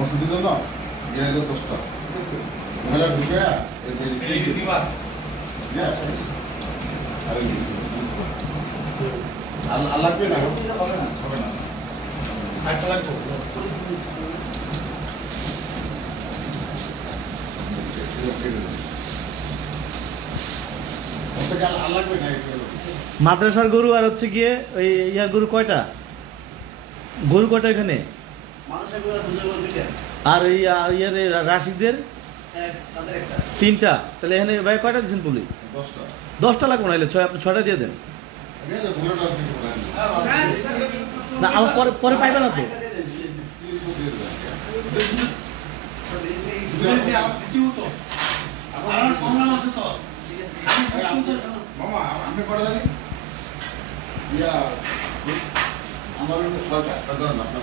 মসজিদের জন্য দশটা ঠিক আছে। মহিলা ঢুকে এই দিবা। আরে দিয়েছি আল্লাহ লাগবে না হবে না হবে না। একটা লাগবে? মাদ্রাসার গরু আর হচ্ছে গিয়ে ওই ইয়ার গরু কয়টা? গরু কয়টা এখানে? আর ইয়ার এই রাশিকদের তিনটা। তাহলে এখানে ভাই কয়টা দিচ্ছেন পুলি দশটা। লাগবে না ছয় আপনি ছয়টা দিয়ে দেন। না আমার পরে পরে পাইবে না তো। আমার সংগ্রাম আছে তো মামা আমি কটা জানি ইয়া আমার ছয়টা সাধারণ আপনার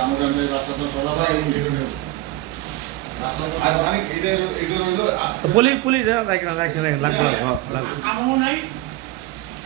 আমাদের আমি রাস্তা তো চলা হয় আর অনেক এদের রাখেন রাখেন রাখেন লাগবে না, হ্যাঁ, লাগবে আমও নাই।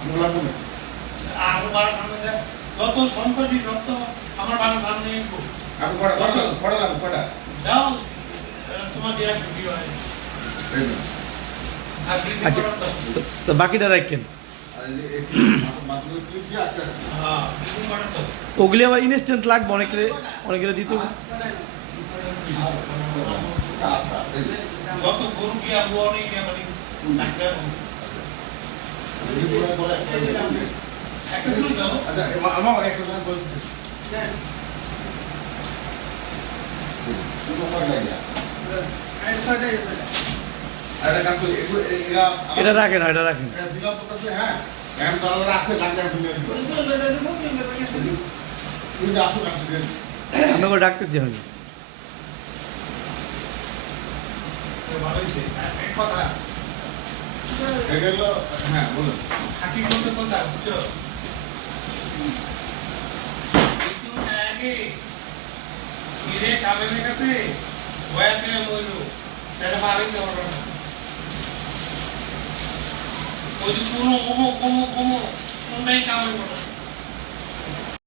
আমার লাগবে না। আমার বাড়ির সামনে যত সন্ত্রাসী রক্ত আমার বাড়ির সামনে আপনি কটা কটা কটা লাগবে কটা দাও তোমার দিয়ে ভিডিও হয়। এই না আর ভিডিও আচ্ছা করো তো বাকিটা রাখেন। হ্যাঁ ওগুলি আবার ইনস্ট্যান্ট লাগবে অনেকে অনেকে দিত মানে একটা করি এগুলো এরা এটা এটা রাখেন। হ্যাঁ, হ্যাঁ ওকে ডাকতেছি আমি। কথা। হ্যাঁ বলুন। হাকি করতে কথা বুঝছ? কাছে না। O, yung puno, umo, umo, umo. Punta yung kamay mo.